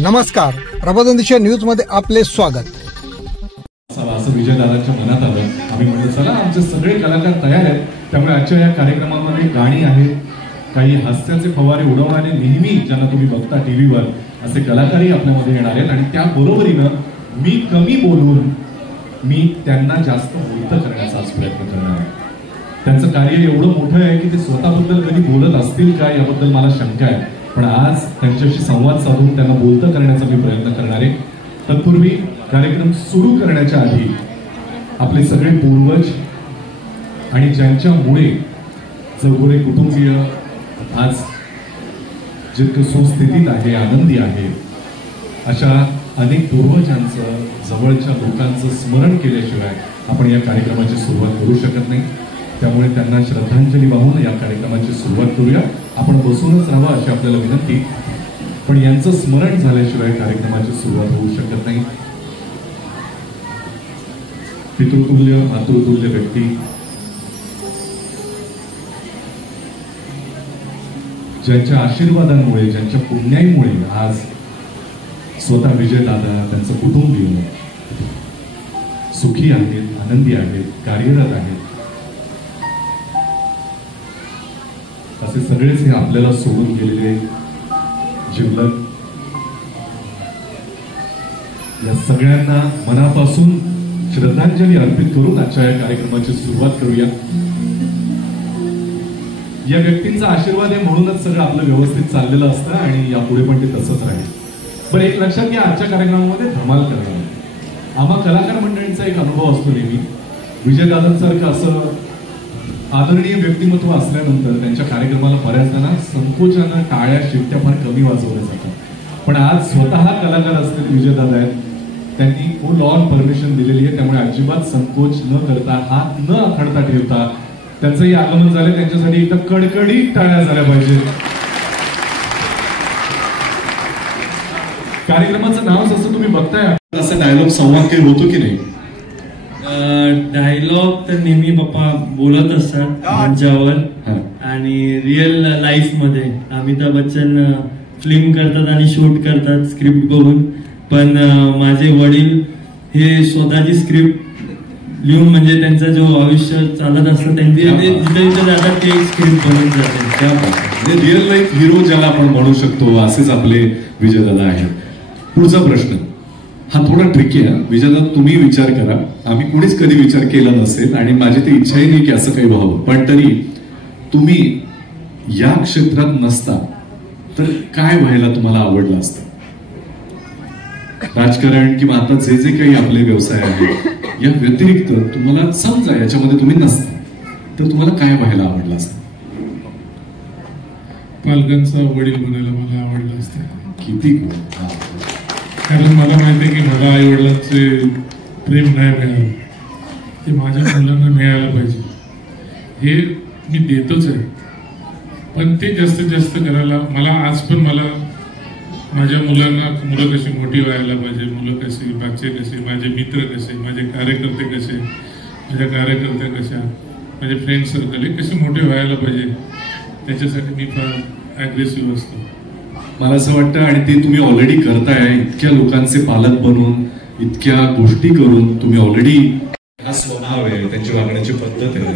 नमस्कार, प्रबोधन दिशा न्यूज मध्ये आपले स्वागत. असं विजयदादांच्या मनात आलं. आम्ही म्हणलं चला आमचे सगळे कलाकार तयार आहेत, त्यामुळे आजच्या या कार्यक्रमामध्ये गाणी आहेत, काही हास्याचे फवारे उडवणारे नेहमी ज्यांना तुम्ही बघता टीव्हीवर असे कलाकारही आपल्यामध्ये येणार आहेत. आणि त्या बरोबरीनं मी कमी बोलून मी त्यांना जास्त बोलतं करण्याचा आज प्रयत्न करणार आहे. त्यांचं कार्य एवढं मोठं आहे की ते स्वतःबद्दल कधी बोलत असतील का याबद्दल मला शंका आहे, पण आज त्यांच्याशी संवाद साधून त्यांना बोलतं करण्याचा मी प्रयत्न करणार आहे. तत्पूर्वी कार्यक्रम सुरू करण्याच्या आधी आपले सगळे पूर्वज आणि ज्यांच्यामुळे चौगुले कुटुंबीय आज जितकं सुस्थितीत आहे, आनंदी आहे, अशा अनेक पूर्वजांचं, जवळच्या लोकांचं स्मरण केल्याशिवाय आपण या कार्यक्रमाची सुरुवात करू शकत नाही. त्यामुळे त्यांना श्रद्धांजली वाहून या कार्यक्रमाची सुरुवात करूया. आपण बसूनच राहावं अशी आपल्याला विनंती, पण यांचं स्मरण झाल्याशिवाय कार्यक्रमाची सुरुवात होऊ शकत नाही. पितृतुल्य, मातृतुल्य व्यक्ती, ज्यांच्या आशीर्वादांमुळे, ज्यांच्या पुण्याईमुळे आज स्वतः विजयदादा, त्यांचं कुटुंबीय सुखी आहेत, आनंदी आहेत, कार्यरत आहेत, असे सगळेच हे आपल्याला सोडून गेलेले जिवलग, या सगळ्यांना मनापासून श्रद्धांजली अर्पित करून आजच्या या कार्यक्रमाची सुरुवात करूया. या व्यक्तींचा आशीर्वाद आहे म्हणूनच सगळं आपलं व्यवस्थित चाललेलं असतं आणि यापुढे पण ते तसंच राहील. पण एक लक्षात घ्या, आजच्या कार्यक्रमामध्ये धमाल करणार आम्हा कलाकार मंडळींचा एक अनुभव असतो नेहमी. विजयदादांसारखं असं आदरणीय व्यक्तिमत्व असल्यानंतर त्यांच्या कार्यक्रमाला बऱ्याच जणांना संकोचानं टाळ्या शिट्ट्या फार कमी वाजवल्या जातात. पण आज स्वतः कलाकार असलेले विजयदादा आहेत, त्यांनी फुल ऑन परमिशन दिलेली आहे. त्यामुळे अजिबात संकोच न करता, हात न आखडता ठेवता त्यांचंही आगमन झालं. त्यांच्यासाठी एकदम कडकडीत टाळ्या झाल्या पाहिजे. कार्यक्रमाचं नाव जसं तुम्ही बघताय असं डायलॉग संवाद काही होतो की नाही? डायलॉग तर नेहमी पप्पा बोलत असतात मंचावर, आणि रिअल लाईफ मध्ये अमिताभ बच्चन फिल्म करतात आणि शूट करतात स्क्रिप्ट बघून, पण माझे वडील हे स्वतःची स्क्रिप्ट लिहून, म्हणजे त्यांचं जो आयुष्य चालत असतं त्यांचे जिथे जातात ते स्क्रिप्ट बनवून जाते. रिअल लाईफ हिरो ज्याला आपण म्हणू शकतो असेच आपले विजयदादा आहेत. पुढचा प्रश्न हा थोडा ट्रिकी आहे. विजयदादा तुम्ही विचार करा, आम्ही कुणीच कधी विचार केला नसेल आणि माझी ती इच्छाही नाही की असं काही व्हावं, पण तरी तुम्ही या क्षेत्रात नसता तर काय व्हायला तुम्हाला आवडलं असतं? राजकारण किंवा आता जे जे काही आपले व्यवसाय आहेत या व्यतिरिक्त तुम्हाला समजा याच्यामध्ये तुम्ही नसता तर तुम्हाला काय व्हायला आवडलं असतं? पालकांचा वडील बनायला मला आवडलं असतं. किती? कारण मला माहिती आहे की मला आई वडिलांचे प्रेम नाही मिळालं, ते माझ्या मुलांना मिळायला पाहिजे. हे मी देतोच आहे, पण ते जास्तीत जास्त करायला मला आज पण मला माझ्या मुलं कशी मोठी व्हायला पाहिजे, मुलं कशी, बाचे कसे, माझे मित्र कसे, माझे कार्यकर्ते कसे, माझ्या कार्यकर्त्या कशा, माझे फ्रेंड सर्कल हे कसे मोठे व्हायला पाहिजे, त्याच्यासाठी मी फार ॲग्रेसिव्ह असतो. मला असं वाटतं, आणि ते तुम्ही ऑलरेडी करताय. इतक्या लोकांचे पालक बनून, इतक्या गोष्टी करून तुम्ही ऑलरेडी, हा स्वभाव आहे, त्यांची वागण्याची पद्धत आहे.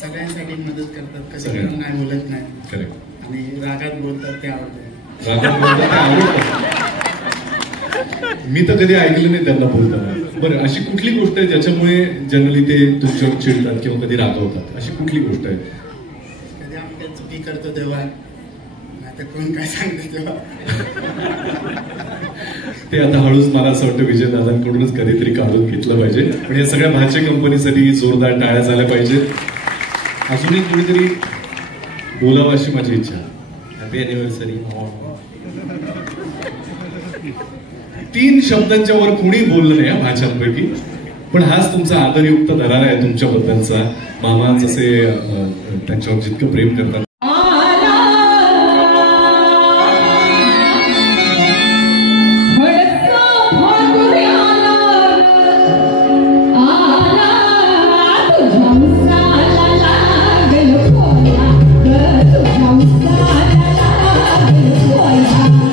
सगळ्यांसाठी मदत करतात, कधी नाही बोलत नाही. करेक्ट. आणि रागात बोलतात ते आवडतं. रागात बोलतात ते आवडतं. मी तर कधी ऐकलं नाही त्यांना बोलताना. बरं, अशी कुठली गोष्ट आहे ज्याच्यामुळे जनरली ते तुमच्यावर चिडतात किंवा कधी रागवतात? अशी कुठली गोष्ट आहे? कधी आम्ही काही चुकी करतो तेव्हा, नाही तर कोण काय सांगतो तेव्हा. ते आता हळूच मला असं वाटतं विजयदादांकडूनच कधीतरी काढून घेतलं पाहिजे. पण या सगळ्या भाचे कंपनीसाठी जोरदार टाळ्या झाल्या पाहिजेत. अजूनही कुणीतरी बोलावं अशी माझी इच्छा. Happy anniversary. 3 शब्दांच्या वर कुणी बोललं नाही भाषांपैकी, पण हाच तुमचा आदरयुक्त दरार आहे तुमच्याबद्दलचा. मामा जसे त्यांच्यावर जितकं प्रेम करतात, Oh,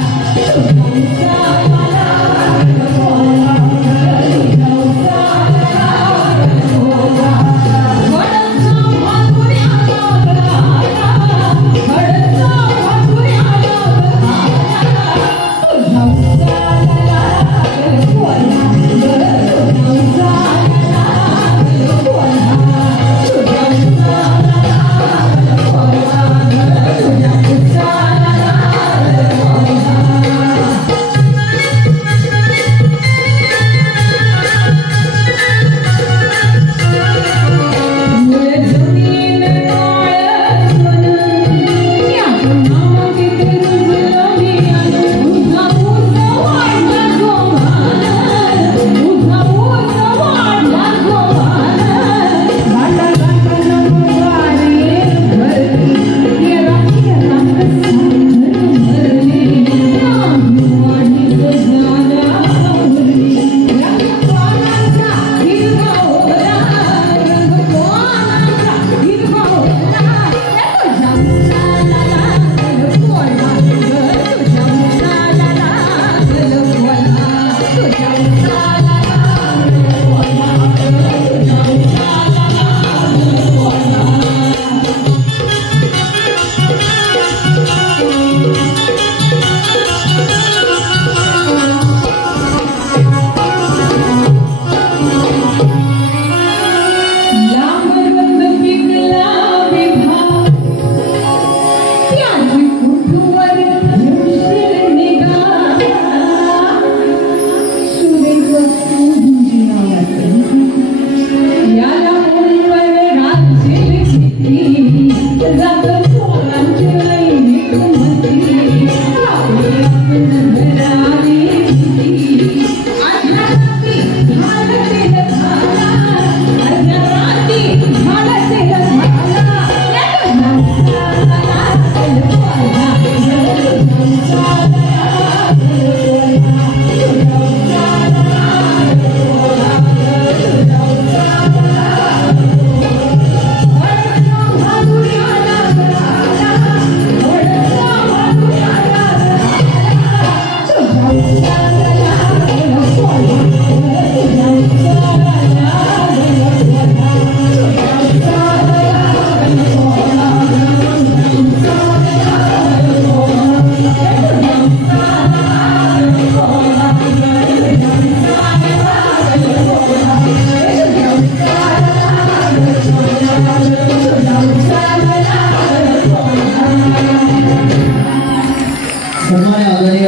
सन्मान्य आदरणीय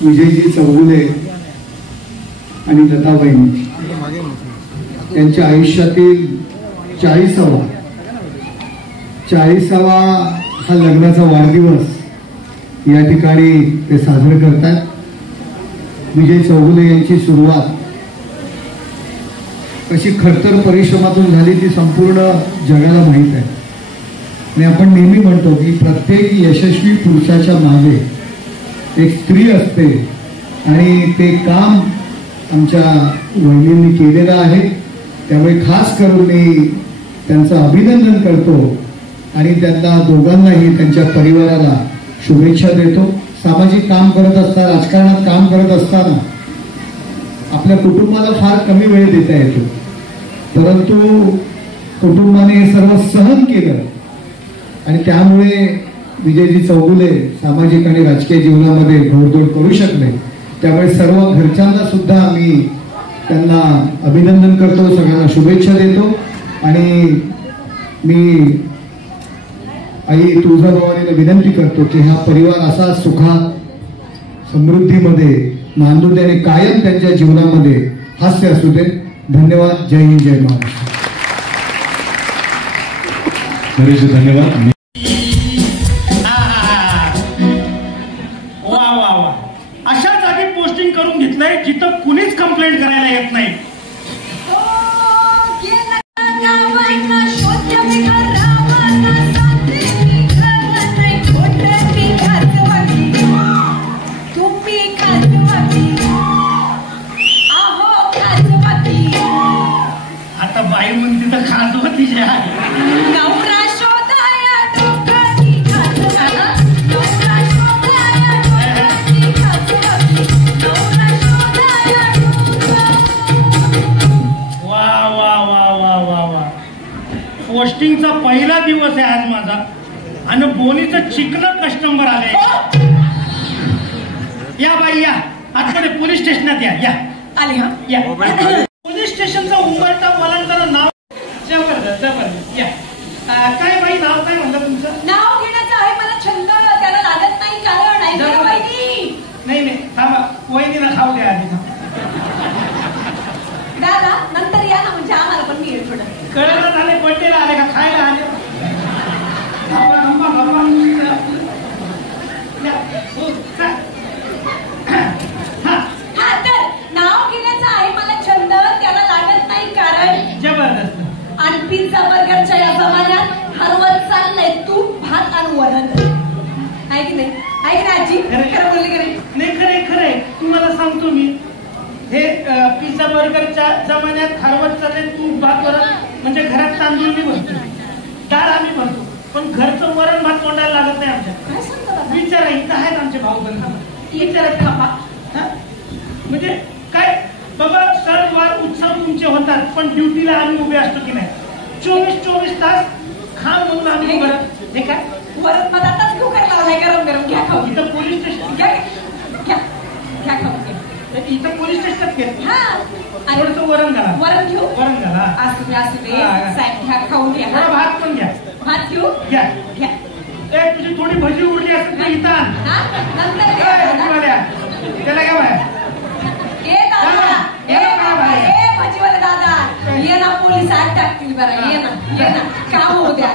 विजयजी चौगुले आणि लताबाईंनी त्यांच्या आयुष्यातील 40वा हा लग्नाचा वाढदिवस या ठिकाणी ते साजरे करतात. विजय चौगुले यांची सुरुवात कशी खडतर परिश्रमातून झाली ती संपूर्ण जगाला माहीत आहे. आणि आपण नेहमी म्हणतो की प्रत्येक यशस्वी पुरुषाच्या मागे एक स्त्री असते आणि ते काम आमच्या वहिनींनी केलेलं आहे. त्यामुळे खास करून मी त्यांचं अभिनंदन करतो आणि त्यांना दोघांनाही त्यांच्या परिवाराला शुभेच्छा देतो. सामाजिक काम करत असताना, राजकारणात काम करत असताना आपल्या कुटुंबाला फार कमी वेळ देता येतो, परंतु कुटुंबाने हे सर्व सहन केलं आणि त्यामुळे विजयजी चौगुले सामाजिक आणि राजकीय जीवनामध्ये घोडदौड करू शकले. त्यामुळे सर्व घरच्यांना सुद्धा आम्ही त्यांना अभिनंदन करतो, सगळ्यांना शुभेच्छा देतो. आणि मी आई तुळजाभवानीला विनंती करतो की हा परिवार असा सुखात समृद्धीमध्ये नांदू दे आणि कायम त्यांच्या जीवनामध्ये हास्य असू दे. धन्यवाद. जय हिंद, जय महाराष्ट्र. नरेश धन्यवाद. वा वा वा, अशा जागी पोस्टिंग करून घेतलंय जिथं कुणीच कंप्लेंट करायला येत नाही. आता बाई म्हणते तर खाजवती जे आहे. पोस्टिंगचा पहिला दिवस आहे आज माझा आणि बोनीचं चिकन कस्टमर आलंय. या बाई या आतमध्ये पोलीस स्टेशनात या. आले हा या. पोलीस स्टेशनचा उंबरठा ओलांडताना नाव जबरदस्त जबरदस्त. या काय बाई नाव काय म्हणलं तुमचं? नाव घेण्याचं आहे मला छंद, त्याला लागत नाही कारण नाही थांबा, वहिनीला खाऊ द्या आधी. दादा नंतर या ना, म्हणजे आम्हाला पण मिळेल थोडं. कळलं झाले, बड्डेला आले का खायला आले? हा तर नाव घेण्याचं आहे मला छंद, त्याला लागत नाही कारण. जबरदस्त. आणि पिझ्झा बर्गरच्या या जमान्यात हरवत चाललंय तूप भात आणि वरण. आहे की नाही? आहे की नाही आजी? खरं बोलली की नाही? खरंय. तुम्हाला सांगतो मी, हे पिझ्झा बर्गरच्या जमान्यात हरवत चालले तूप भात वरण. म्हणजे घरात तांदूळ मी भरतो, डाळ आम्ही भरतो, पण घरचं वरण भात तोंडाला लागत नाही आमच्या. विचारा, इथं आहेत आमचे भाऊ बंद, विचारायचं खापा. म्हणजे काय बाबा, सणवार उत्सव तुमचे होतात पण ड्युटीला आम्ही उभे असतो की नाही? 24 तास खाम म्हणून आम्ही उभं. हे काय वरण भात आताच घेऊ काय लावलाय? गरम घ्या खाऊ. इथं पोलीस स्टेशन घ्या खाऊ. इथं पोलीस स्टेशनात घ्या. थोडंसं वरण घाला. वरण घेऊ. वरण घाला. असू दे साहेब, घ्या खाऊन घ्या. भात पण घ्या. भात घेऊ. घ्या. घ्या. तुझी थोडी भजी उरली असेल तर इथं आण. नंतर त्याला काय बाय भाजीवाले दादा ये ना, पोलीस आत टाकतील बरं. ये ना काम होऊ द्या.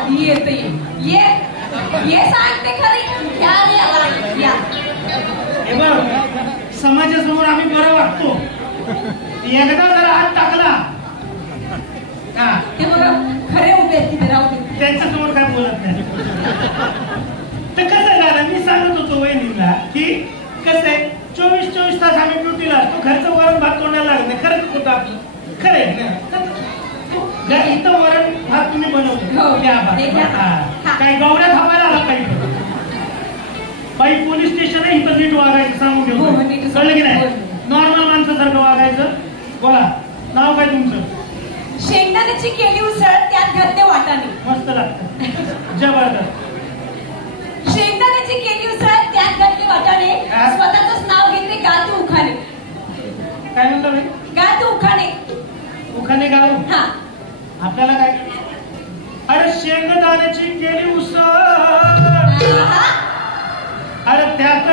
ये सांगते खरी. या हे बघ, समाजासमोर आम्ही बरं वागतो. एकदा जर हात टाकला ते बघा खरे उभे आहेत तिथे, राहू दे. त्यांच्यासमोर काय बोलत नाही. तर कसं झालं, मी सांगत होतो वहिनीला की कसं आहे, 24 तास आम्ही ड्युटीला असतो, घरचं वरण भात तोंडाला लागत नाही. खरंच खोटं आपलं? खरंय. इथं वरण भात तुम्ही बनवतो. काही गवड्या थांबायला आला पाहिजे. बाई पोलीस स्टेशन आहे, इथं नीट वागायचं सांगून ठेवतो. कळलं की नाही? नॉर्मल माणसासारखं वागायचं. बोला, नाव काय तुमचं? शेंगदाण्याची केली उसळ, त्यात घातले वाटाणे. मस्त लागतं. जबरदस्त. शेंगदाण्याची केली उसळ, त्यात घातले वाटाणे. स्वतःच नाव घेते गातू उखाणे. काय म्हणतो मी? गातू उखाणे. उखाणे गाव. हा, आपल्याला काय? अरे शेंगदाण्याची केली उसळ, अरे त्यात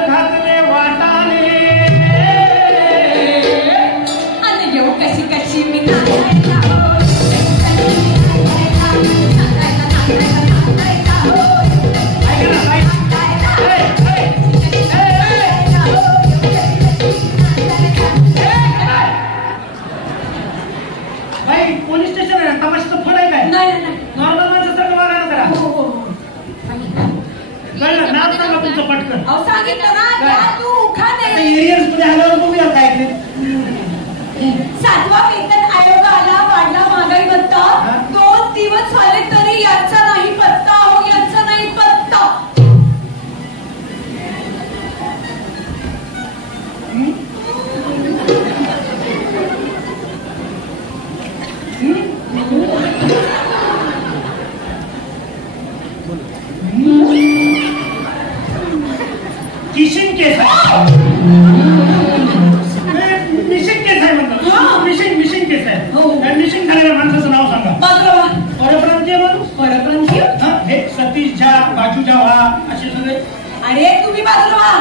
सांगितलं ना त्या तू उखाणे एरियल्स मध्ये आल्यावर बघूया काय ते. 7वा वेतन आयोग आला, वाढला महागाई भत्ता. 2 दिवस झाले तरी याचा नाही पत्ता, हो याचा नाही पत्ता. किशन केस आहे, मिशन केस आहे म्हणतात. मिशन केस आहे. मिशन झालेल्या माणसाचं नाव सांगा. बाजूला परप्रांतीय माणूस. परप्रांतीय हे सतीश झा, बाजू झा व्हा असे सगळे. अरे तुम्ही बाजूला व्हा.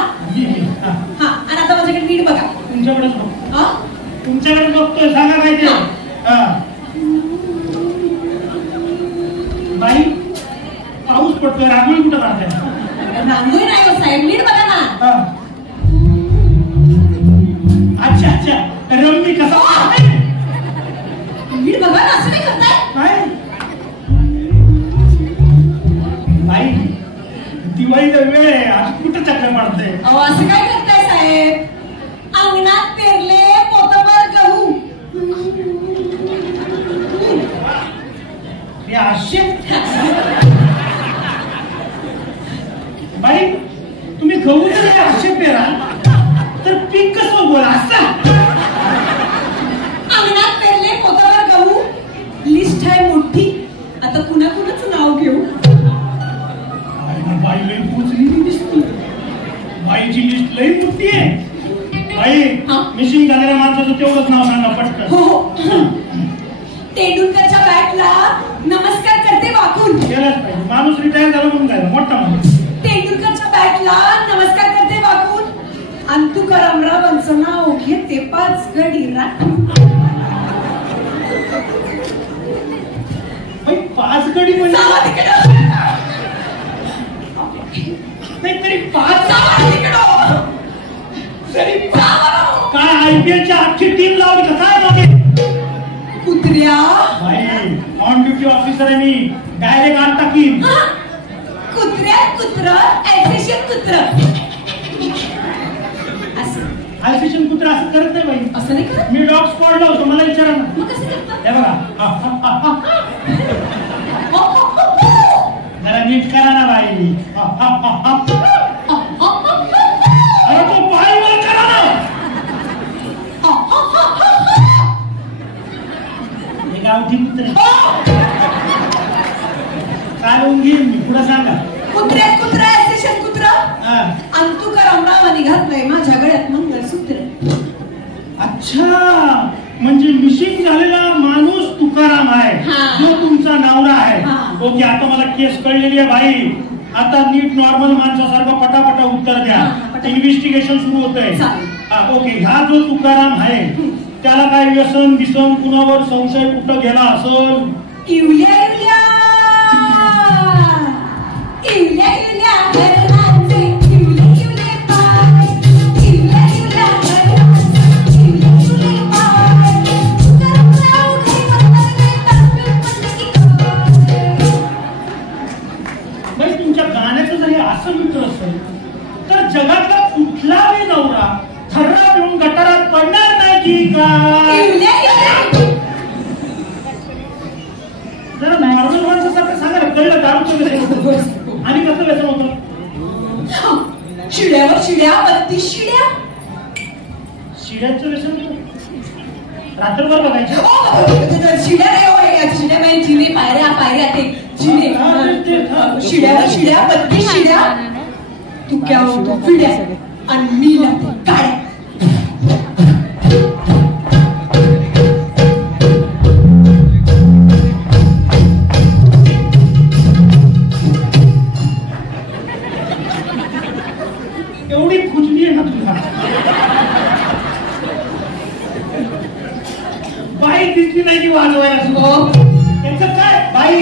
हा आणि आता माझ्याकडे नीट बघा. तुमच्याकडेच बघ. तुमच्याकडे बघतोय, सांगा काय ते. बाई पाऊस पडतोय, रांगोळी कुठं राहते? रांगोळी नाही हो साहेब, नीट बघा ना. अच्छा अच्छा, रम्मी कसा नीट बघा ना, असं नाही करताय काय? बाई दिवाळीचा वेळ आहे, आज कुठं चक्र मारते? अहो असं काय करताय साहेब? अंगणात पेरले पोतभर गहू. हे आशे बाई, तुम्ही गहू जर आशे पेरा तर पीक कसं उगवलं? असं अंगणात पेरले पोतभर गहू. लिस्ट आहे मोठी, आता कुणाकुणाचं नाव घेऊ? बाई लई पोचलेली दिसते. बाईची लिस्ट लई मोठी आहे. बाई मिशिंग झालेल्या माणसाचं तेवढंच नाव सांगा पटकन. हो तेंडुलकरच्या बॅटला नमस्कार करते वाकून. केलंच पाहिजे, माणूस रिटायर झाला म्हणून काय मोठा माणूस. तेंडुलकरच्या बॅटला नमस्कार करते वाकून. अंतुकर अमरावांचं नाव घेते 5 गडी राखून. बाई 5 गडी म्हणजे नाही तरी 5 काय IPL ची अख्खी टीम लावली का काय मागे? कुत्र्या बाई ऑन ड्युटी ऑफिसर आहे मी, डायरेक्ट आत टाकीन. कुत्र्यात कुत्र, ऍल्फिशियन कुत्र. ऍल्फिशियन कुत्र असं करत नाही बाई. असं नाही करत. मी डॉग स्क्वॉड लावतो, मला विचारा ना. मग कसं करतात? हे बघा, जरा नीट करा ना बाई. अरे तो पाय वर करा ना. हे गावठी कुत्रे चालवून घेईन मी, पुढे सांगा. कुत्र्यात कुत्र, ऍल्फिशियन कुत्र. अंतुकर अमरावांनी घातलंय माझ्या गळ्यात मंगळसूत्र. अच्छा, म्हणजे मिशिंग झालेला माणूस तुकाराम आहे, जो तुमचा नवरा आहे. ओके, आता मला केस कळलेली आहे बाई. आता नीट नॉर्मल माणसासारखं पटापटा उत्तर द्या. इन्व्हेस्टिगेशन सुरू होतंय. ओके, हा जो तुकाराम आहे त्याला काय व्यसन बिसन, कुणावर संशय कुठं गेला असल? इवल्या इवल्या इवल्या इवल्या घराचे इवले इवले पाय. इवल्या इवल्या घराचे इवले इवले पाय. तुकारामराव घरी बाई तुमच्या गाण्याचं जर हे असं मित्र असेल तर जगातला कुठलाही नवरा थर्रा पिऊन गटारात पडणार नाही की काय? जरा नॉर्मल माणसासारखं सांगा ना, कळलं दारूचं व्यसन आणि कसं व्यसन होतं? शिड्यावर शिड्या, 32 शिड्या. शिड्याचं व्यसन होतं? रात्रभर बघायचं शिड्या नाही हो, शिड्या नाही, जिने पायऱ्या पायऱ्या ते जिने. शिड्यावर शिड्या, 32 शिड्या. तुक्यावर पिड्या आणि मी काड्या. एवढी खुजली आहे ना तुला? बाई दिसली नाही की वाजवायला याचं काय? बाई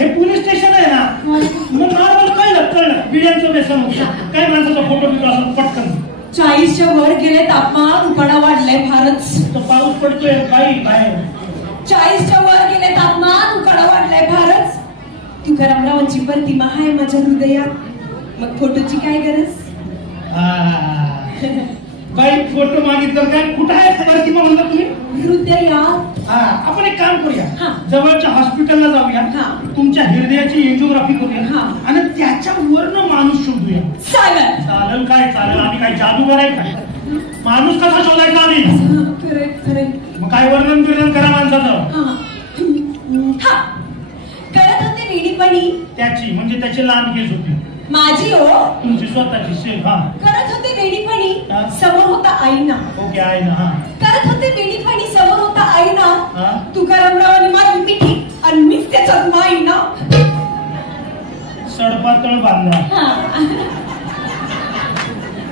हे पोलीस स्टेशन आहे ना, मग नॉर्मल कळलं बिड्यांचं व्यसन होतं. काय माणसाचा फोटो बिटो असं पटकन. 40च्या वर गेले तापमान, उकाडा वाढलाय फारच. तर पाऊस पडतोय बाई बाहेर. 40च्या वर गेले तापमान, उकाडा वाढलाय फारच. तुकारामरावांची प्रतिमा आहे माझ्या हृदयात, मग फोटोची काय गरज? बाई फोटो मागितलं काय? कुठं आहे प्रतिमा म्हणलं तुम्ही? हृदयात. हा, आपण एक काम करूया, हा. जवळच्या हॉस्पिटलला जाऊया, हा. तुमच्या हृदयाची एंजिओग्राफी करूया, हा. आणि त्याच्यावरनं माणूस शोधूया. चालेल. चालेल काय? चालेल. आम्ही काय जादूगार आहे काय? माणूस कसा शोधायचा आम्ही? खरे खरे. मग काय वर्णन बिर्णन करा माणसाचं. हा, करत होते वेडीपणी. त्याची म्हणजे त्याची लांब केस होती. माझी हो. तुमची स्वतःची शेप. हा, करत होते वेडीपणी. हा. समोर होता आईना. ओके, आहे ना. हा, करत होते वेडीपणी. समोर होता आईना. हा. तुकारामरावांनी माझी मिठी आणि मीच त्याच्यात माईना. सडपातळ बांधला.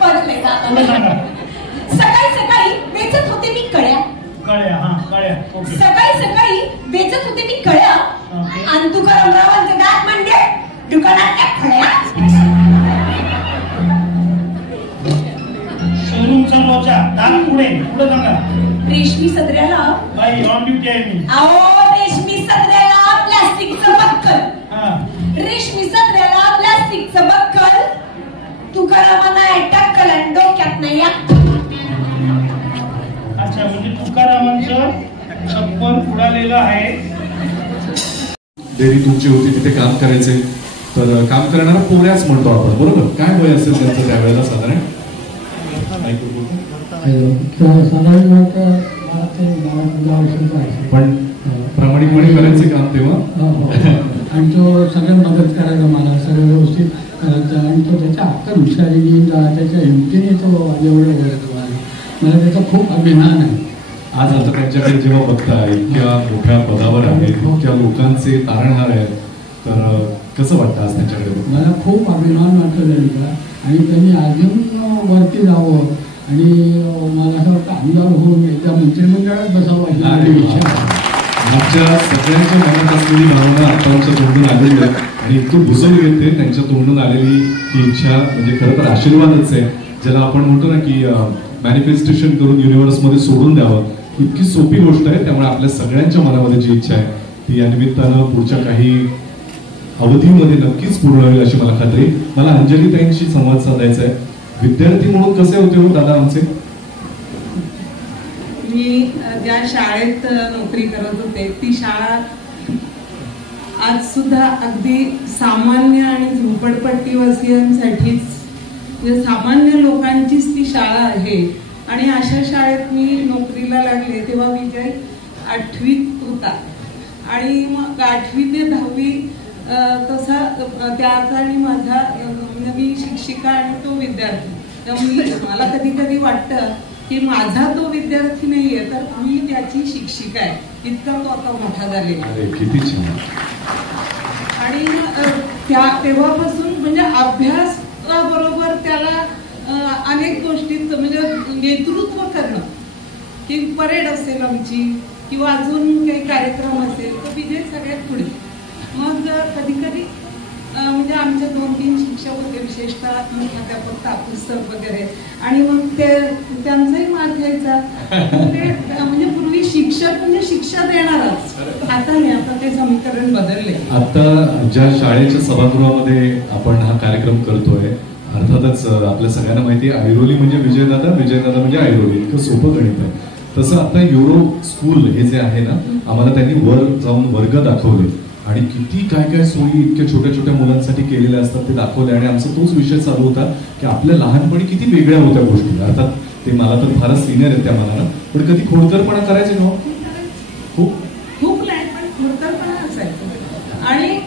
पडले जाता. पुढे सांगा. सकाळी सकाळी वेचत होते मी कळ्या. कळ्या. हा, कळ्या. ओके. सकाळी सकाळी वेचत होते मी कळ्या. ओके. आणि तुकारामरावांचे दात म्हणजे दुकानातल्या फळ्या. शोरूमचा लोचा. दात पुढे. पुढे सांगा. रेशमी सदऱ्याला. बाई ऑन ड्युटी आहे मी. अहो, रेशमी सदऱ्याला प्लास्टिकचं बक्कल. हा, रेशमी सदऱ्याला प्लास्टिकचं बक्कल. तुकारामांना टक्कल आणि डोक्यात नाही. अच्छा, म्हणजे तुकारामांचं छप्पर उडालेलं आहे. डेअरी तुमची होती, तिथे काम करायचे, तर काम करणारा पोऱ्याच म्हणतो आपण, बरोबर? काय वय असेल त्यांचं त्यावेळेला साधारण? पण प्रामाणिकपणे करायचे काम तेव्हा. आणि तो सगळं मदत करायचा मला, सगळं व्यवस्थित करायचं. आणि तो त्याच्या अक्कल हुशारीने त्याच्या हिमतीने तो एवढं वळत मला त्याचा खूप अभिमान आहे. आज आता त्यांच्याकडे जेव्हा बघता इतक्या मोठ्या पदावर आहेत, इतक्या लोकांचे तारणहार आहेत, तर कसं वाटतं आज त्यांच्याकडे? मला खूप अभिमान वाटतो त्यांचा. आणि त्यांनी अजून वरती जावं आणि मला असं वाटतं आमदार होऊन एकदा मंत्रिमंडळात बसावं अशी इच्छा. आमच्या सगळ्यांच्या मनात असलेली भावना आता आमच्या तोंडून आलेली आहे आणि इतकं भुसवली येते त्यांच्या तोंडून आलेली ही इच्छा म्हणजे खरं तर आशीर्वादच आहे, ज्याला आपण म्हणतो ना की मॅनिफेस्टेशन करून युनिव्हर्समध्ये सोडून द्यावं. इतकी सोपी गोष्ट आहे. त्यामुळे आपल्या सगळ्यांच्या मनामध्ये जी इच्छा आहे ती या निमित्तानं पुढच्या काही अवधीमध्ये नक्कीच पूर्ण होईल अशी मला खात्री. मला अंजलीताईंशी संवाद साधायचा आहे. विद्यार्थी म्हणून कसे होते हो दादा आमचे? मी ज्या शाळेत नोकरी करत होते ती शाळा आज सुद्धा अगदी सामान्य आणि झोपडपट्टीवासियांसाठीच म्हणजे सामान्य लोकांचीच ती शाळा आहे. आणि अशा शाळेत मी नोकरीला लागले तेव्हा विजय 8वीत होता. आणि मग 8वी ते 10वी तसा त्याचा आणि माझा म्हणजे मी शिक्षिका आणि तो विद्यार्थी. त्यामुळे मला कधी कधी वाटतं की माझा तो विद्यार्थी नाहीये तर मी त्याची शिक्षिका आहे. इतका तो आता मोठा झालेला. किती छान. आणि तेव्हापासून म्हणजे अभ्यासाबरोबर त्याला अनेक गोष्टींचं म्हणजे नेतृत्व करणं, की परेड असेल आमची किंवा अजून काही कार्यक्रम असेल तर विजय सगळ्यात पुढे. मग कधी कधी म्हणजे आमचे 2-3 शिक्षक होते, विशेषतः मुख्याध्यापक तापूस सर वगैरे. आणि मग त्यांचाही मार घ्यायचा. ते म्हणजे पूर्वी शिक्षक म्हणजे शिक्षा देणारच, आता नाही, आता ते समीकरण बदलले. आता ज्या शाळेच्या सभागृहामध्ये आपण हा कार्यक्रम करतोय, अर्थातच आपल्या सगळ्यांना माहिती आहे ऐरोली म्हणजे विजयदादा, विजयदादा म्हणजे ऐरोली, इतकं सोपं गणित आहे. तसं आता युरो स्कूल हे जे आहे ना, आम्हाला त्यांनी वर जाऊन वर्ग दाखवले आणि किती काय काय सोयी इतक्या छोट्या छोट्या मुलांसाठी केलेल्या असतात ते दाखवले. आणि आमचा तोच विषय चालू होता की आपल्या लहानपणी किती वेगळ्या होत्या गोष्टी. अर्थात ते मला तर फारच सिनियर आहेत त्या मनानं, पण कधी खोडकरपणा करायचे का? खूप लहानपणी खोडकरपणा असायचा आणि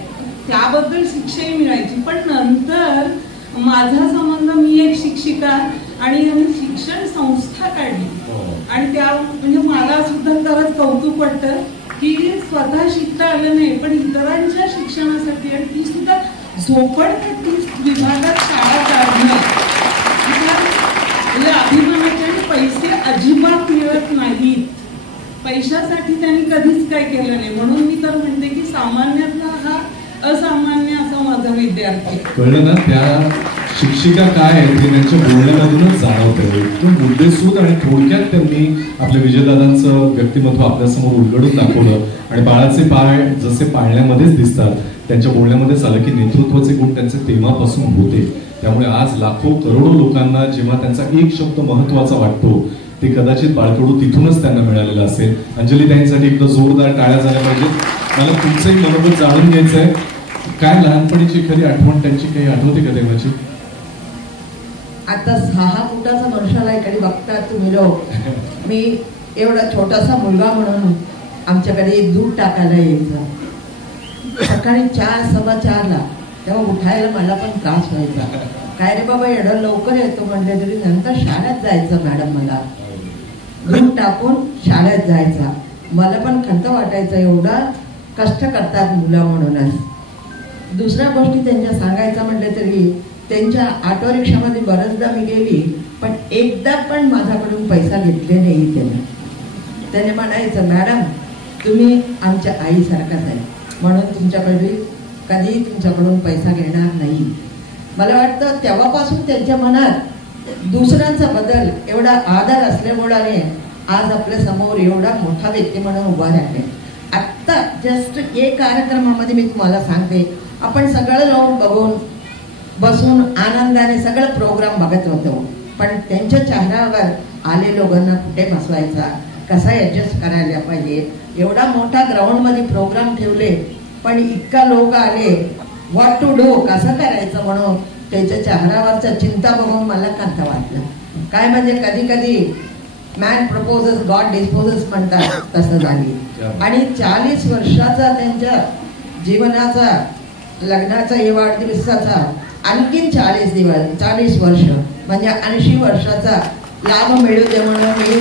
त्याबद्दल शिक्षाही मिळायची. पण नंतर माझा संबंध, मी एक शिक्षिका आणि आम्ही शिक्षण संस्था काढली आणि त्या म्हणजे मला सुद्धा खरंच कौतुक वाटतं की स्वतः शिकता आलं नाही पण इतरांच्या शिक्षणासाठी आणि ती सुद्धा झोपडपट्टी विभागात शाळा काढणं म्हणजे अभिमानाचे. आणि पैसे अजिबात मिळत नाहीत, पैशासाठी त्यांनी कधीच काय केलं नाही. म्हणून मी तर म्हणते की सामान्यातला हा असामान्य असा माझा विद्यार्थी. कळलं ना, त्या शिक्षिका काय आहेत हे त्यांच्या बोलण्यामधूनच जाणवतं. एकदम मुद्देसूद आणि थोडक्यात त्यांनी आपल्या विजयदादांचं व्यक्तिमत्व आपल्यासमोर उलगडून दाखवलं. आणि बाळाचे पाय जसे पाळण्यामध्येच दिसतात त्यांच्या बोलण्यामध्ये झालं की नेतृत्वाचे गुण त्यांचे तेव्हापासून होते. त्यामुळे आज लाखो करोडो लोकांना जेव्हा त्यांचा एक शब्द महत्वाचा वाटतो ते कदाचित बाळकडू तिथूनच त्यांना मिळालेलं असेल. अंजली ताईंसाठी एकदा जोरदार टाळ्या झाल्या पाहिजेत. मला तुमचंही मनोगत जाणून घ्यायचं आहे. काय लहानपणीची एखादी आठवण त्यांची काही आठवते का तेव्हाची? आता 6 फुटाचा मनुष्याला इकडे बघता तुम्ही लोक. मी एवढा छोटासा मुलगा म्हणून आमच्याकडे दूध टाकायला यायचा सकाळी 4:15ला. तेव्हा उठायला मला पण त्रास व्हायचा. काय रे बाबा एवढं लवकर येतो म्हटलं तरी नंतर शाळेत जायचं. मॅडम मला दूध टाकून शाळेत जायचा. मला पण खंत वाटायचं एवढा कष्ट करतात मुलं म्हणूनच. दुसऱ्या गोष्टी त्यांच्या सांगायचं म्हटलं तरी त्यांच्या ऑटो रिक्षामध्ये बऱ्याचदा मी गेली पण एकदा पण माझ्याकडून पैसा घेतले नाही त्यांनी. त्याने म्हणायचं मॅडम तुम्ही आमच्या आईसारखाच आहे म्हणून तुमच्याकडे कधी तुमच्याकडून पैसा घेणार नाही. मला वाटतं तेव्हापासून त्यांच्या मनात दुसऱ्यांचा बदल एवढा आदर असल्यामुळे आज आपल्या समोर एवढा मोठा व्यक्ती म्हणून उभा राहिले. आत्ता जस्ट एक कार्यक्रमामध्ये मी तुम्हाला सांगते आपण सगळं लावून बघून बसून आनंदाने सगळं प्रोग्राम बघत होतो पण त्यांच्या चेहऱ्यावर आले लोकांना कुठे बसवायचा कसा ऍडजस्ट करायला पाहिजे. एवढा मोठा ग्राउंडमध्ये प्रोग्राम ठेवले पण इतका लोक आले व्हॉट टू डू कसं करायचं म्हणून त्याच्या चेहऱ्यावरचा चिंता बघून मला कांत वाटलं. काय म्हणजे कधी कधी मॅन प्रपोजेस गॉड डिस्पोजेस म्हणतात तसं झाली. आणि 40 वर्षाचा त्यांच्या जीवनाचा लग्नाचा हे वाढदिवसाचा आणखीन 40 वर्ष म्हणजे 80 वर्षाचा लाभ मिळू दे म्हणून मी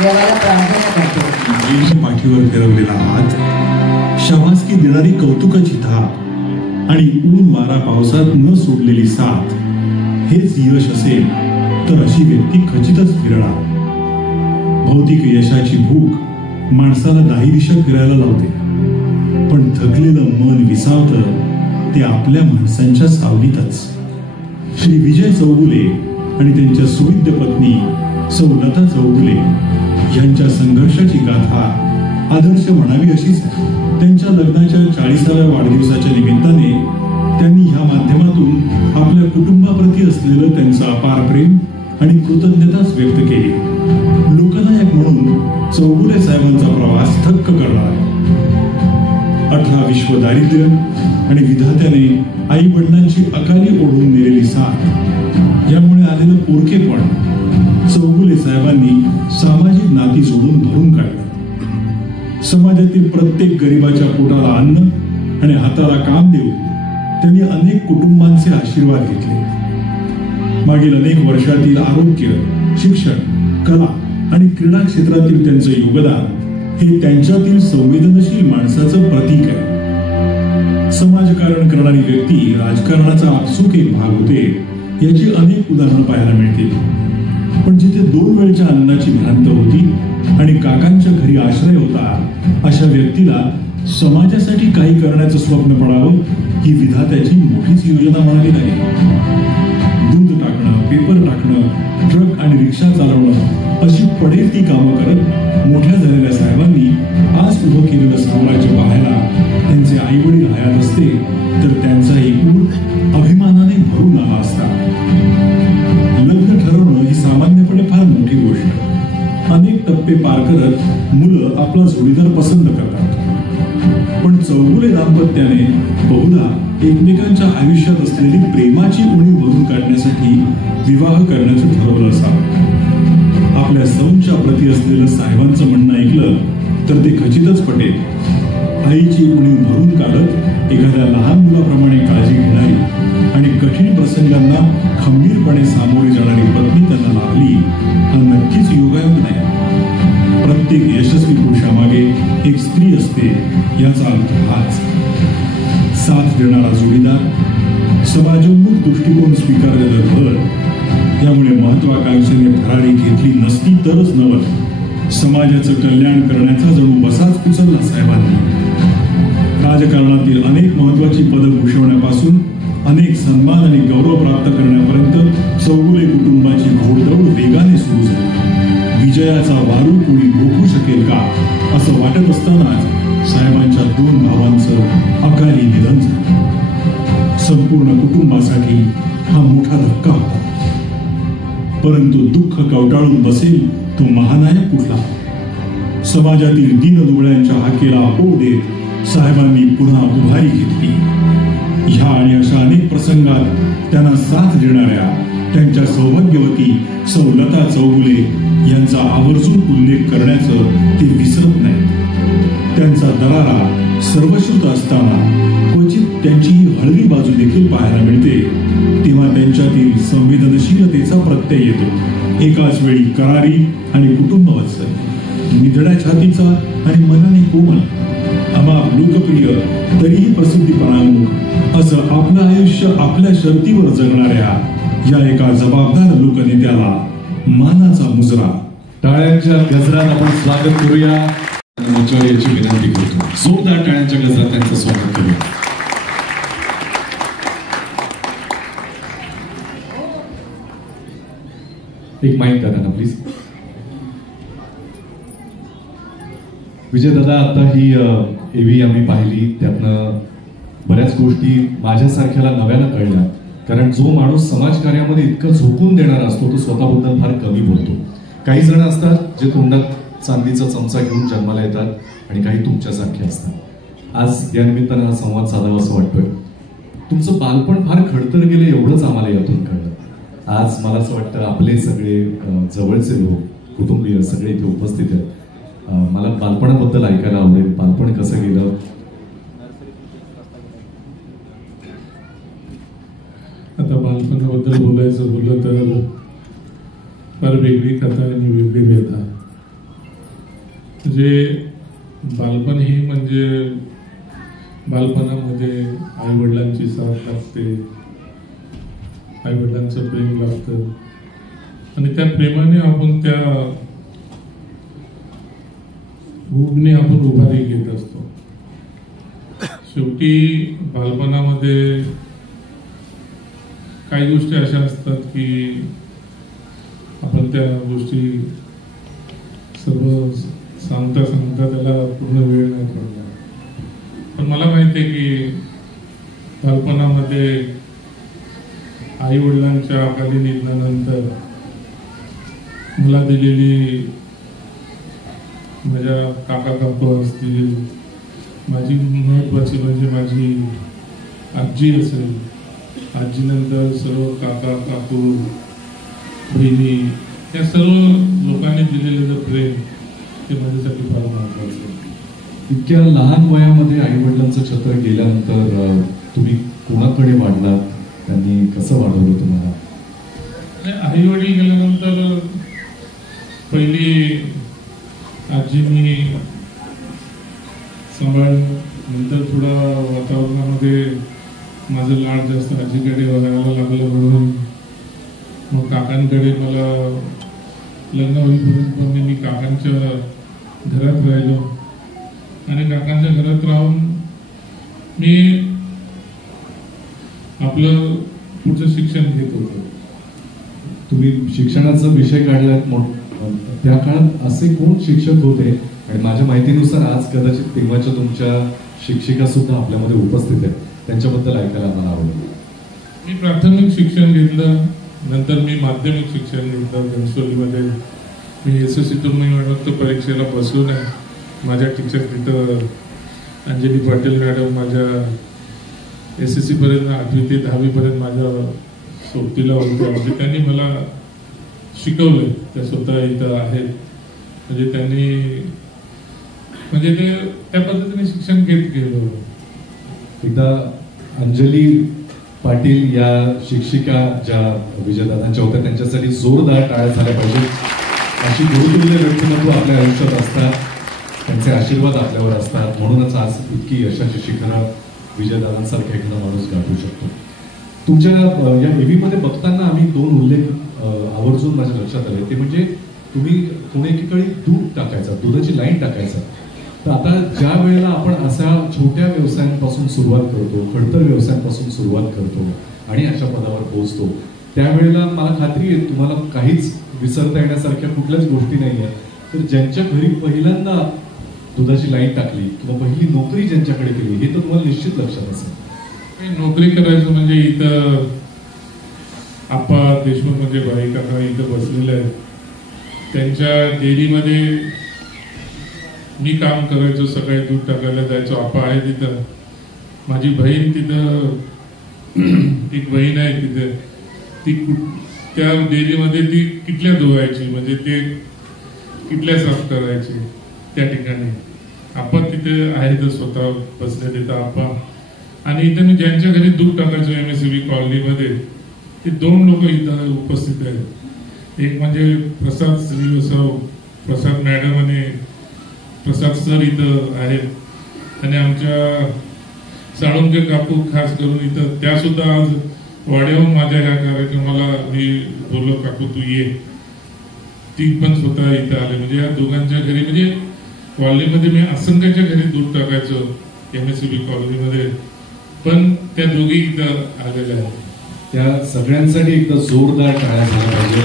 देवाला प्रार्थना करतो. पाठीवर फिरवलेला हात, शाबासकी देणारी कौतुकाची थाप आणि ऊन वारा पावसात न सोडलेली साथ हेच यश असेल तर अशी व्यक्ती खचितच फिरणार. भौतिक यशाची भूक माणसाला दाही दिशा फिरायला लावते पण थकलेलं मन विसावतं ते आपल्या माणसांच्या सावलीतच. श्री विजय चौगुले आणि त्यांच्या सुविद्य पत्नी सौ लता चौगुले यांच्या संघर्षाची गाथा आदर्श म्हणावी अशीच आहे. त्यांच्या लग्नाच्या 40व्या वाढदिवसाच्या निमित्ताने त्यांनी ह्या माध्यमातून आपल्या कुटुंबाप्रती असलेलं त्यांचं अपार प्रेम आणि कृतज्ञताच व्यक्त केली. लोकनायक म्हणून चौगुले साहेबांचा प्रवास थक्क करणार. 18 विश्व दारिद्र्य आणि विधात्याने आई वडिलांची अकाली ओढून नेलेली साथ यामुळे आलेलं पोरकेपण चौगुले साहेबांनी सामाजिक नाती जोडून भरून काढलं. समाजातील प्रत्येक गरिबाच्या पोटाला अन्न आणि हाताला काम देऊन त्यांनी अनेक कुटुंबांचे आशीर्वाद घेतले. मागील अनेक वर्षातील आरोग्य, शिक्षण, कला आणि क्रीडा क्षेत्रातील त्यांचं योगदान हे त्यांच्यातील संवेदनशील माणसाचं प्रतीक आहे. समाजकारण करणारी व्यक्ती राजकारणाचा आपसूक एक भाग होते याची अनेक उदाहरणं पाहायला मिळतील. पण जिथे 2 वेळच्या अन्नाची भ्रांत होती आणि काकांच्या घरी आश्रय होता अशा व्यक्तीला समाजासाठी काही करण्याचं स्वप्न पडावं ही विधात्याची मोठीच योजना म्हणावी लागेल. दूध टाकणं, पेपर टाकणं, ट्रक आणि रिक्षा चालवणं अशी पडेल ती कामं करत मोठ्या झालेल्या साहेबांनी आज उभं केलेलं साम्राज्य पाहायला त्यांचे आई वडील हयात असते तर त्यांचाही ऊर अभिमानाने भरून आला असता. लग्न ठरवणं ही सामान्यपणे फार मोठी गोष्ट. अनेक टप्पे पार करत मुलं आपला जोडीदार पसंत करतात. पण चौगुले दाम्पत्याने बहुधा एकमेकांच्या आयुष्यात असलेली प्रेमाची उणीव भरून काढण्यासाठी विवाह करण्याचं ठरवलं असावं. आपल्या सौंच्या प्रती असलेलं साहेबांचं म्हणणं ऐकलं तर ते खचितच पटेल. आईची उणीव भरून काढत एखाद्या लहान मुलाप्रमाणे काळजी घेणारी आणि कठीण प्रसंगांना खंबीरपणे सामोरी जाणारी पत्नी त्यांना लाभली हा नक्कीच योगायोग नाही. प्रत्येक यशस्वी पुरुषामागे एक स्त्री असते याचा अर्थ हाच. साथ देणारा जोडीदार, समाजोन्मुख दृष्टिकोन स्वीकारलेलं घर यामुळे महत्वाकांक्षेने भरारी घेतली नसती तरच नवल समाजाचं कल्याण करण्याचा जणू बसाच उचलला साहेबांनी. राजकारणातील अनेक महत्वाची पदं भूषवण्यापासून अनेक सन्मान आणि गौरव प्राप्त करण्यापर्यंत चौगुले कुटुंबाची घोडदौड वेगाने सुरू झाली. विजयाचा वारू कोणी रोखू शकेल का असं वाटत असतानाच साहेबांच्या 2 भावांचं अकाली निधन झालं. संपूर्ण कुटुंबासाठी हा मोठा धक्का होता. परंतु दुःख कवटाळून बसेल तो महानायक कुठला? समाजातील दीनदुबळ्यांच्या हाकेला हो देत साहेबांनी पुन्हा उभारी घेतली. ह्या आणि अशा अनेक प्रसंगात त्यांना साथ देणाऱ्या त्यांच्या सौभाग्यवती सौ लता चौगुले यांचा आवर्जून उल्लेख करण्याचं ते विसरत नाही. त्यांचा दरारा सर्वश्रुत असताना क्वचित त्यांची हळवी बाजू देखील पाहायला मिळते. तेव्हा त्यांच्यातील संवेदनशीलतेचा प्रत्यय येतो. एकाच वेळी करारी आणि कुटुंबवत्सल, निधड्या छातीचा आणि मनाने कोमल, अमाप लोकप्रिय तरीही प्रसिद्धीपणामुख असं आपलं आयुष्य आपल्या शर्तीवर जगणाऱ्या या एका जबाबदार लोकनेत्याला मानाचा मुजरा. टाळ्यांच्या गजरात आपण स्वागत करूया. मंचावर याची विनंती करतो. जोरदार टाळ्यांच्या गजरात त्यांचं स्वागत करूया. एक माईक द्या त्यांना प्लीज. विजय दादा, आता ही एव्ही आम्ही पाहिली, त्यातनं बऱ्याच गोष्टी माझ्यासारख्याला नव्यानं कळल्या. कारण जो माणूस समाजकार्यामध्ये इतकं झोकून देणारा असतो तो स्वतःबद्दल फार कमी बोलतो. काही जण असतात जे तोंडात चांदीचा चमचा घेऊन जन्माला येतात आणि काही तुमच्यासारखे असतात. आज या निमित्तानं हा संवाद साधावा असं वाटतोय. तुमचं बालपण फार खडतर गेलं एवढंच आम्हाला यातून कळलं. आज मला असं वाटतं आपले सगळे जवळचे लोक, कुटुंबीय सगळे इथे उपस्थित आहेत. मला बालपणाबद्दल ऐकायला आवडेल. बालपण कसं गेलं? आता बालपणाबद्दल बोलायचं बोललं तर फार वेगळी कथा आणि वेगळी व्यथा. म्हणजे बालपण ही म्हणजे बालपणामध्ये आईवडिलांची साथ लागते, आईवडिलांचं प्रेम लागतं आणि त्या प्रेमाने आपण त्या भूमीने आपण उभारी घेत असतो. शेवटी बालपणामध्ये काही गोष्टी अशा असतात की आपण त्या गोष्टी सर्व सांगता सांगता त्याला पूर्ण वेळ नाही पडला. पण मला माहिती आहे की बालपणामध्ये आई वडिलांच्या अकाली निधनानंतर मला दिलेली माझ्या काका काकू असतील, माझी महत्वाची म्हणजे माझी आजी असेल, आजीनंतर सर्व काका काकू बहिणी, या सर्व लोकांनी दिलेलं प्रेम ते माझ्यासाठी फार महत्वाचं आहे. इतक्या लहान वयामध्ये आई वडिलांचं छत्र गेल्यानंतर तुम्ही कोणाकडे वाढलात? त्यांनी कसं वाढवलं तुम्हाला? आई वडील गेल्यानंतर पहिली आजीनी सांभाळ, नंतर थोडा वातावरणामध्ये माझं लाड जास्त आजीकडे वगायला लागलं म्हणून मग काकांकडे मला लग्न होईपर्यंत पण मी काकांच्या घरात राहिलो आणि काकांच्या घरात राहून मी आपलं पुढचं शिक्षण घेत होतो. तुम्ही शिक्षणाचा विषय काढलात. त्या काळात असे कोण शिक्षक होते? आणि माझ्या माहितीनुसार आज कदाचित तेव्हाच्या तुमच्या शिक्षिका सुद्धा आपल्यामध्ये उपस्थित आहेत, त्यांच्याबद्दल ऐकायला मला आवडेल. मी प्राथमिक शिक्षण घेतलं, नंतर मी माध्यमिक शिक्षण घेतलं घनसोलीमध्ये. मी SSCतून मी म्हणतो परीक्षेला बसलो नाही. माझ्या टीचर तिथं अंजली पाटील मॅडम माझ्या SSC पर्यंत 8वी ते 10वी पर्यंत माझ्या सोबतीला होत्या. म्हणजे त्यांनी मला शिकवलं. त्या स्वतः इथं आहेत. म्हणजे त्यांनी म्हणजे ते त्या पद्धतीने शिक्षण घेत गेलो. एकदा अंजली पाटील या शिक्षिका ज्या विजयदादांच्या होत्या त्यांच्यासाठी जोरदार टाळ्या झाल्या पाहिजेत. अशी गुरुतुल्य व्यक्तिमत्व आपल्या आयुष्यात असतात, त्यांचे आशीर्वाद आपल्यावर असतात. म्हणूनच आज इतकी यशाची शिखरं विजयदादांसारखा एखादा माणूस गाठू शकतो. तुमच्या या एव्हीमध्ये बघताना आम्ही 2 उल्लेख आवर्जून माझ्या लक्षात आले. ते म्हणजे तुम्ही एकीकडे दूध टाकायचा, दुधाची लाईन टाकायचा. तर आता ज्या वेळेला आपण अशा छोट्या व्यवसायांपासून सुरुवात करतो, खडतर व्यवसायांपासून सुरुवात करतो आणि अशा पदावर पोहोचतो, त्यावेळेला मला खात्री आहे तुम्हाला काहीच विसरता येण्यासारख्या कुठल्याच गोष्टी नाही आहेत. तर ज्यांच्या घरी पहिल्यांदा दुधाची लाईन टाकली किंवा पहिली नोकरी ज्यांच्याकडे केली हे तर तुम्हाला निश्चित लक्षात असेल. नोकरी करायचं म्हणजे इथं आप्पा देशमुख म्हणजे भाई काका इथं बसलेले आहेत. त्यांच्या डेअरीमध्ये मी काम करायचो, सकाळी दूध टाकायला जायचो. आप्पा आहे तिथं. माझी बहीण तिथं, एक बहीण आहे तिथे, ती त्या डेअरीमध्ये ती किटल्या धुवायची, म्हणजे ते किटल्या साफ करायची त्या ठिकाणी. आप्पा तिथे आहे तर स्वतः बसले तिथं आप्पा. आणि इथं मी ज्यांच्या घरी दूध टाकायचो MSCB कॉलनीमध्ये, ते 2 लोक इथं उपस्थित आहेत. एक म्हणजे प्रसाद श्रीवास्तव, प्रसाद मॅडम आणि प्रसाद सर इथं आहेत. आणि आमच्या साळुंके काकू खास करून इथं, त्या सुद्धा आज वाड्याहून माझ्या ह्या कार्यक्रमाला मी बोललो काकू तू ये, ती पण स्वतः इथं आले. म्हणजे या दोघांच्या घरी, म्हणजे कॉलनीमध्ये मी असंख्याच्या घरी दूध टाकायचो MSCB कॉलनीमध्ये, पण त्या दोघी इथं आलेल्या आहेत. त्या सगळ्यांसाठी एकदा जोरदार टाळ्या झाला पाहिजे.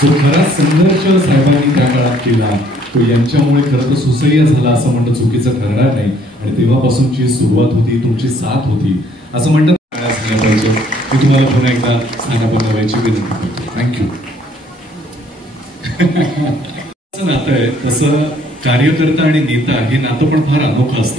जो खरा संघर्ष साहेबांनी त्या काळात केला तो यांच्यामुळे खरं तर सुसह्य झाला असं म्हणणं चुकीचं ठरणार नाही. आणि तेव्हापासूनची सुरुवात होती, तुमची साथ होती असं म्हणतात. टाळ्या झाल्या पाहिजे. मी तुम्हाला पुन्हा एकदा स्थानापन्न करायची विनंती करतो. थँक्यू. नातं आहे तसं कार्यकर्ता आणि नेता हे नातं पण फार अनोखं असतं.